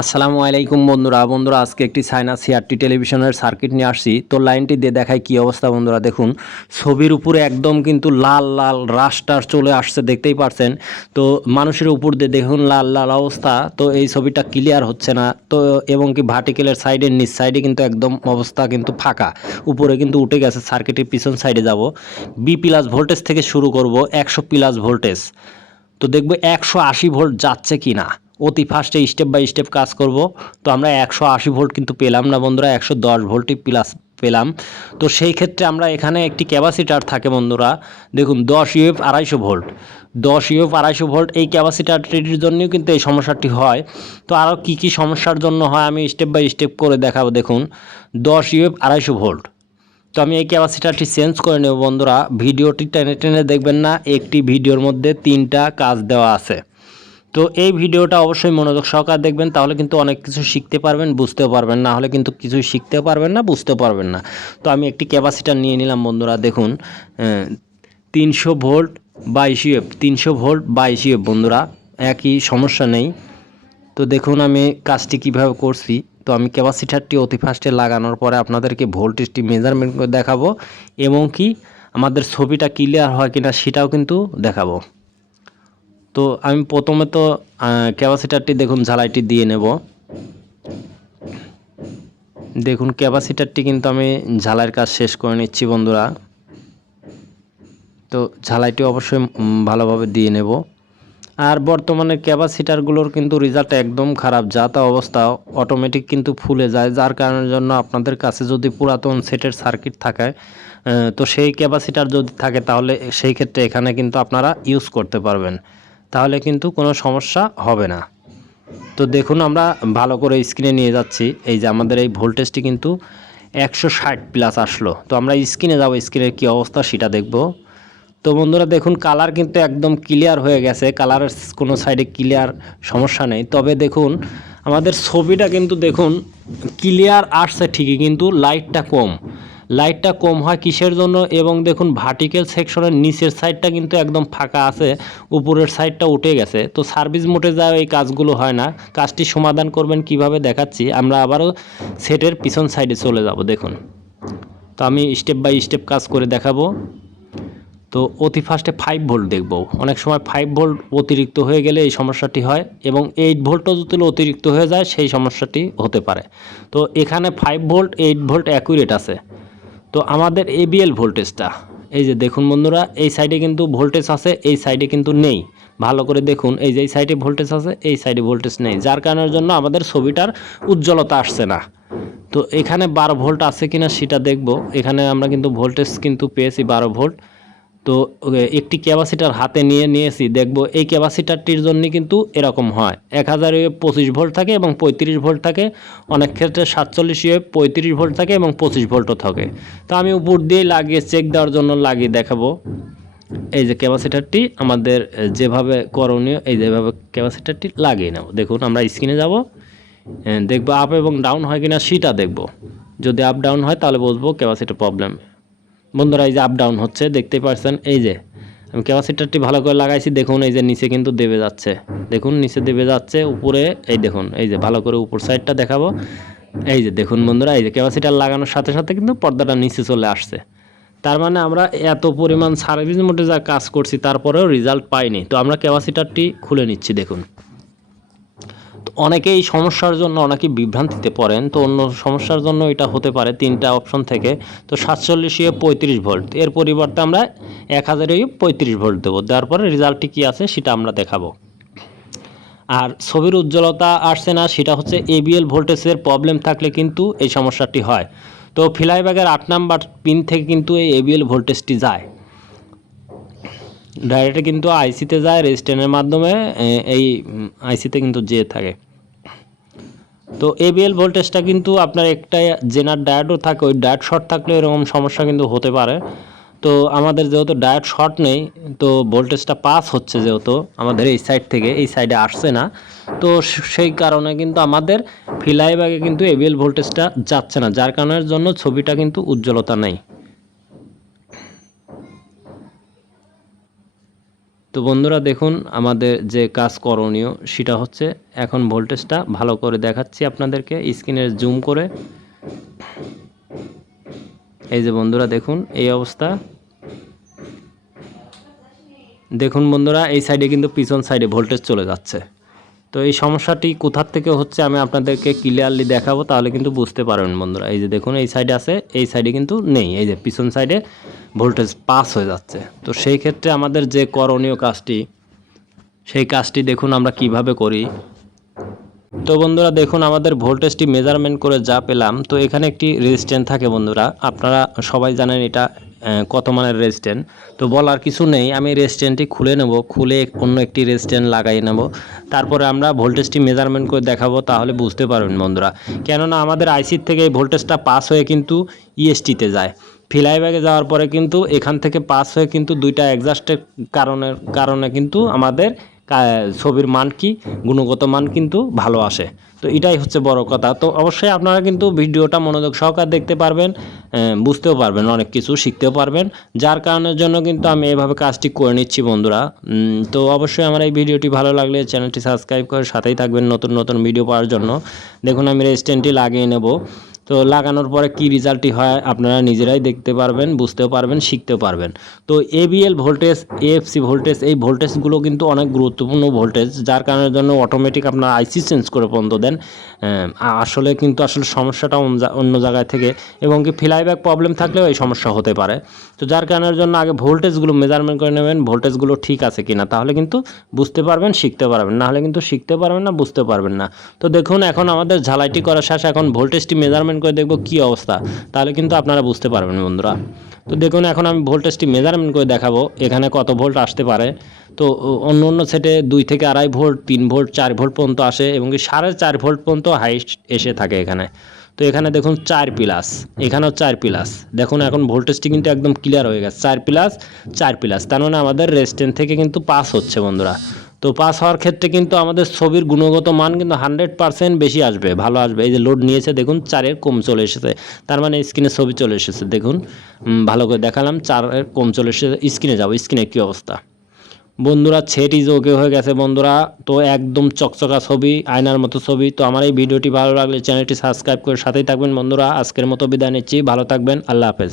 আসসালামু আলাইকুম বন্ধুরা। বন্ধুরা, আজকে একটি সাইনা সিআরটি টেলিভিশনের সার্কিট নিয়ে আসছি। তো লাইনটি দিয়ে দেখায় কি অবস্থা বন্ধুরা, দেখুন। ছবির উপরে একদম কিন্তু লাল লাল রাস্টার চলে আসছে, দেখতেই পারছেন। তো মানুষের উপর দিয়ে দেখুন লাল লাল অবস্থা। তো এই ছবিটা ক্লিয়ার হচ্ছে না। তো এবং কি ভার্টিক্যালের সাইডের নিচ সাইডে কিন্তু একদম অবস্থা কিন্তু ফাঁকা। উপরে কিন্তু উঠে গেছে সার্কিটের পিছন সাইডে যাব। বি প্লাস ভোল্টেজ থেকে শুরু করব, একশো প্লাস ভোল্টেজ তো দেখব একশো আশি ভোল্ট যাচ্ছে কি না অতি ফাস্টে স্টেপ বাই স্টেপ কাজ করব। তো আমরা একশো আশি ভোল্ট কিন্তু পেলাম না বন্ধুরা, একশো দশ ভোল্টই প্লাস পেলাম। তো সেই ক্ষেত্রে আমরা এখানে একটি ক্যাপাসিটার থাকে বন্ধুরা, দেখুন দশ ইউএফ আড়াইশো ভোল্ট দশ ইউএফ আড়াইশো ভোল্ট এই ক্যাপাসিটারটির জন্যও কিন্তু এই সমস্যাটি হয়। তো আরও কী কী সমস্যার জন্য হয় আমি স্টেপ বাই স্টেপ করে দেখাবো, দেখুন। দশ ইউএফ আড়াইশো ভোল্ট তো আমি এই ক্যাপাসিটারটি চেঞ্জ করে নেব বন্ধুরা। ভিডিওটি টেনে টেনে দেখবেন না, একটি ভিডিওর মধ্যে তিনটা কাজ দেওয়া আছে। তো এই ভিডিওটা অবশ্যই মনোযোগ সহকারে দেখবেন, তাহলে কিন্তু অনেক কিছু শিখতে পারবেন, বুঝতেও পারবেন। না হলে কিন্তু কিছুই শিখতে পারবেন না বুঝতে পারবেন না। তো আমি একটি ক্যাপাসিটার নিয়ে নিলাম বন্ধুরা, দেখুন তিনশো ভোল্ট বাইশ ইউএফ তিনশো ভোল্ট বাইশ ইউএফ বন্ধুরা, একই সমস্যা নেই। তো দেখুন, আমি কাজটি কীভাবে করছি। তো আমি ক্যাপাসিটারটি অতি ফাস্টে লাগানোর পরে আপনাদেরকে ভোল্টেজটি মেজারমেন্ট করে দেখাবো, এবং কি আমাদের ছবিটা ক্লিয়ার হয় কিনা সেটাও কিন্তু দেখাবো। তো আমি প্রথমে তো ক্যাপাসিটারটি দেখুন, ঝালাইটি দিয়ে নেব। দেখুন, ক্যাপাসিটারটি কিন্তু আমি ঝালাইয়ের কাজ শেষ করে নিচ্ছি, বন্ধুরা। তো ঝালাইটি অবশ্যই ভালোভাবে দিয়ে নেব। আর বর্তমানে ক্যাপাসিটারগুলোর কিন্তু রেজাল্ট একদম খারাপ, যা তা অবস্থা অটোমেটিক কিন্তু ফুলে যায়, যার কারণের জন্য আপনাদের কাছে যদি পুরাতন সেটের সার্কিট থাকে তো সেই ক্যাপাসিটার যদি থাকে, তাহলে সেই ক্ষেত্রে এখানে কিন্তু আপনারা ইউজ করতে পারবেন। তাহলে কিন্তু কোনো সমস্যা হবে না। তো দেখুন আমরা ভালো করে স্ক্রিনে নিয়ে যাচ্ছি। এই যে আমাদের এই ভোল্টেজটি কিন্তু একশো ষাট প্লাস আসলো। তো আমরা স্ক্রিনে যাব স্ক্রিনের কী অবস্থা সেটা দেখব। তো বন্ধুরা দেখুন কালার কিন্তু একদম ক্লিয়ার হয়ে গেছে। কালারের কোনো সাইডে ক্লিয়ার সমস্যা নেই। তবে দেখুন আমাদের ছবিটা কিন্তু দেখুন ক্লিয়ার আসছে ঠিকই, কিন্তু লাইটটা কম। লাইটটা কম হয় কিসের জন্য? এবং দেখুন ভার্টিক্যাল সেকশনের নিচের সাইডটা কিন্তু একদম ফাঁকা আছে, উপরের সাইডটা উঠে গেছে। তো সার্ভিস মোটে যা এই কাজগুলো হয় না, কাজটি সমাধান করবেন কীভাবে দেখাচ্ছি। আমরা আবারও সেটের পিছন সাইডে চলে যাব, দেখুন। তো আমি স্টেপ বাই স্টেপ কাজ করে দেখাবো। তো অতি ফার্স্টে ফাইভ ভোল্ট দেখব। অনেক সময় ফাইভ ভোল্ট অতিরিক্ত হয়ে গেলে এই সমস্যাটি হয়, এবং এইট ভোল্টও যদি অতিরিক্ত হয়ে যায়, সেই সমস্যাটি হতে পারে। তো এখানে five volt eight volt accurate আছে। তো আমাদের এবিএল ভোল্টেজটা এই যে দেখুন বন্ধুরা, এই সাইডে কিন্তু ভোল্টেজ আছে, এই সাইডে কিন্তু নেই। ভালো করে দেখুন, এই যে এই সাইডে ভোল্টেজ আছে, এই সাইডে ভোল্টেজ নেই। যার কারণের জন্য আমাদের ছবিটার উজ্জ্বলতা আসছে না। তো এখানে বারো ভোল্ট আছে কিনা সেটা দেখব। এখানে আমরা কিন্তু ভোল্টেজ কিন্তু পেয়েছি বারো ভোল্ট তো একটি ক্যাপাসিটার হাতে নিয়ে নিয়েছি, দেখব এই ক্যাপাসিটারটির জন্য কিন্তু এরকম হয়। এক হাজার পঁচিশ ভোল্ট থাকে এবং পঁয়ত্রিশ ভোল্ট থাকে। অনেক ক্ষেত্রে সাতচল্লিশ পঁয়ত্রিশ ভোল্ট থাকে এবং পঁচিশ ভোল্টও থাকে। তো আমি উপর দিয়ে লাগিয়ে চেক দেওয়ার জন্য লাগিয়ে দেখাবো। এই যে ক্যাপাসিটারটি, আমাদের যেভাবে করণীয়, এই যেভাবে ক্যাপাসিটারটি লাগিয়ে নেব। দেখুন, আমরা স্ক্রিনে যাব। দেখব আপ এবং ডাউন হয় কিনা, সেটা দেখব। যদি আপ ডাউন হয়, তাহলে বুঝব ক্যাপাসিটার প্রবলেম বন্ধুরা, এই যে আপ ডাউন হচ্ছে, দেখতেই পারছেন? এই যে, আমি ক্যাপাসিটারটি ভালো করে লাগাইছি, দেখুন, এই যে নিচে কিন্তু দেবে যাচ্ছে। দেখুন, নিচে দেবে যাচ্ছে, উপরে, এই দেখুন, এই যে, ভালো করে উপর সাইডটা দেখাবো। এই যে, দেখুন বন্ধুরা, এই যে, ক্যাপাসিটার লাগানোর সাথে সাথে কিন্তু পর্দাটা নিচে চলে আসছে। তার মানে আমরা এত পরিমাণ সার্ভিস মোটে যা কাজ করছি, তারপরেও রেজাল্ট পাইনি। তো আমরা ক্যাপাসিটারটি খুলে নিচ্ছি, দেখুন। তো অনেকেই সমস্যার জন্য অনেকে বিভ্রান্তিতে পড়েন, তো অন্য সমস্যার জন্য এটা হতে পারে তিনটা অপশন থেকে। তো সাতচল্লিশ ইয়ে পঁয়ত্রিশ ভোল্ট, এর পরিবর্তে আমরা এক হাজার পঁয়ত্রিশ ভোল্ট দেবো। দেওয়ার পরে রেজাল্টটি কী আছে সেটা আমরা দেখাবো। আর ছবির উজ্জ্বলতা আসছে না, সেটা হচ্ছে এবিএল ভোল্টেজের প্রবলেম থাকলে কিন্তু এই সমস্যাটি হয়। তো ফ্লাইব্যাগের আট নাম্বার পিন থেকে কিন্তু এই এবিএল ভোল্টেজটি যায়। ডাইরেক্টে কিন্তু আইসিতে যায় রেজিস্ট্যান্টের মাধ্যমে এই আইসিতে কিন্তু যেয়ে থাকে। তো এবিএল ভোল্টেজটা কিন্তু আপনার একটা জেনার ডায়েটও থাকে, ওই ডায়েট শর্ট থাকলে এরকম সমস্যা কিন্তু হতে পারে। তো আমাদের যেহেতু ডায়েট শর্ট নেই, তো ভোল্টেজটা পাস হচ্ছে যেহেতু আমাদের এই সাইড থেকে, এই সাইডে আসছে না। তো সেই কারণে কিন্তু আমাদের ফিলাই ব্যাগে কিন্তু এবিএল ভোল্টেজটা যাচ্ছে না, যার কারণের জন্য ছবিটা কিন্তু উজ্জ্বলতা নেই। তো বন্ধুরা দেখুন, আমাদের যে কাজ করণীয় সেটা হচ্ছে এখন ভোল্টেজটা ভালো করে দেখাচ্ছি আপনাদেরকে স্ক্রিনের জুম করে। এই যে বন্ধুরা দেখুন, এই অবস্থা। দেখুন বন্ধুরা, এই সাইডে কিন্তু পিছন সাইডে ভোল্টেজ চলে যাচ্ছে। তো এই সমস্যাটি কোথার থেকে হচ্ছে আমি আপনাদেরকে ক্লিয়ারলি দেখাবো, তাহলে কিন্তু বুঝতে পারবেন বন্ধুরা। এই যে দেখুন, এই সাইডে আছে, এই সাইডে কিন্তু নেই। এই যে পিছন সাইডে ভোল্টেজ পাস হয়ে যাচ্ছে। তো সেই ক্ষেত্রে আমাদের যে করণীয় কাজটি, সেই কাজটি দেখুন আমরা কীভাবে করি। তো বন্ধুরা, দেখুন, আমাদের ভোল্টেজটি মেজারমেন্ট করে যা পেলাম, তো এখানে একটি রেজিস্ট্যান্ট থাকে বন্ধুরা। আপনারা সবাই জানেন এটা কত মানের রেজিস্ট্যান্ট? তো বলার কিছু নেই, আমি রেজিস্ট্যান্টটি খুলে নেব, খুলে অন্য একটি রেজিস্ট্যান্ট লাগাই নেব। তারপরে আমরা ভোল্টেজটি মেজারমেন্ট করে দেখাবো, তাহলে বুঝতে পারবেন বন্ধুরা। কেননা আমাদের আইসির থেকে এই ভোল্টেজটা পাস হয়ে কিন্তু ইএসটিতে যায়। ফিলাই ব্যাগে যাওয়ার পরে কিন্তু এখান থেকে পাস হয়ে কিন্তু দুইটা অ্যাডজাস্টের কারণের কারণে কিন্তু আমাদের ছবির মান কি, গুণগত মান কিন্তু ভালো আসে। তো এটাই হচ্ছে বড় কথা। তো অবশ্যই আপনারা কিন্তু ভিডিওটা মনোযোগ সহকারে দেখতে পারবেন বুঝতেও পারবেন, অনেক কিছু শিখতেও পারবেন। যার কারণের জন্য কিন্তু আমি এভাবে কাজটি করে নিচ্ছি বন্ধুরা। তো অবশ্যই আমার এই ভিডিওটি ভালো লাগলে চ্যানেলটি সাবস্ক্রাইব করে সাথেই থাকবেন নতুন নতুন ভিডিও পাওয়ার জন্য। দেখুন, আমি রেজিস্ট্যান্টটি লাগিয়ে নেব। তো লাগানোর পরে কি রেজাল্টটি হয় আপনারা নিজেরাই দেখতে পারবেন, বুঝতেও পারবেন, শিখতেও পারবেন। তো এবিএল ভোল্টেজ এএফসি ভোল্টেজ এই ভোল্টেজগুলো কিন্তু অনেক গুরুত্বপূর্ণ ভোল্টেজ যার কারণের জন্য অটোমেটিক আপনার আইসি চেঞ্জ করে পর্যন্ত দেন। আসলে কিন্তু আসলে সমস্যাটা অন্য জায়গায় থেকে, এবং কি ফ্লাইব্যাক প্রবলেম থাকলেও এই সমস্যা হতে পারে। তো যার কারণের জন্য আগে ভোল্টেজগুলো মেজারমেন্ট করে নেবেন ভোল্টেজগুলো ঠিক আছে কি না তাহলে কিন্তু বুঝতে পারবেন, শিখতে পারবেন, না হলে কিন্তু শিখতে পারবেন না, বুঝতে পারবেন না। তো দেখুন, এখন আমাদের ঝালাইটি করা শেষ, এখন ভোল্টেজটি মেজারমেন্ট করে দেখব কি অবস্থা। তাহলে কিন্তু আপনারা বুঝতে পারবেন বন্ধুরা। তো দেখুন, এখন আমি ভোল্টেজটি মেজারমেন্ট করে দেখাবো, এখানে কত ভোল্ট আসতে পারে। তো অন্য অন্য সেটে দুই থেকে আড়াই ভোল্ট, তিন ভোল্ট, চার ভোল্ট পর্যন্ত আসে এবং কি সাড়ে চার ভোল্ট পর্যন্ত হাইস্ট এসে থাকে এখানে। তো এখানে দেখুন, চার প্লাস এখানেও চার প্লাস দেখুন, এখন ভোল্টেজটি কিন্তু একদম ক্লিয়ার হয়ে গেছে। চার প্লাস চার প্লাস তার মানে আমাদের রেস্টেন্ট থেকে কিন্তু পাস হচ্ছে বন্ধুরা। তো পাস হওয়ার ক্ষেত্রে কিন্তু আমাদের ছবির গুণগত মান কিন্তু হান্ড্রেড পার্সেন্ট বেশি আসবে, ভালো আসবে। এই যে লোড নিয়েছে, দেখুন, চারের কম চলে এসেছে। তার মানে স্ক্রিনে ছবি চলে এসেছে, দেখুন। ভালো করে দেখালাম, চারের কম চলে এসেছে। স্ক্রিনে যাব স্ক্রিনে কী অবস্থা? বন্ধুরা ইজ ওকে হয়ে গেছে বন্ধুরা। তো একদম চকচকা ছবি, আয়নার মতো ছবি। তো আমার এই ভিডিওটি ভালো লাগলে চ্যানেলটি সাবস্ক্রাইব করে সাথেই থাকবেন বন্ধুরা। আজকের মতো বিদায় নিচ্ছি, ভালো থাকবেন, আল্লাহ হাফেজ।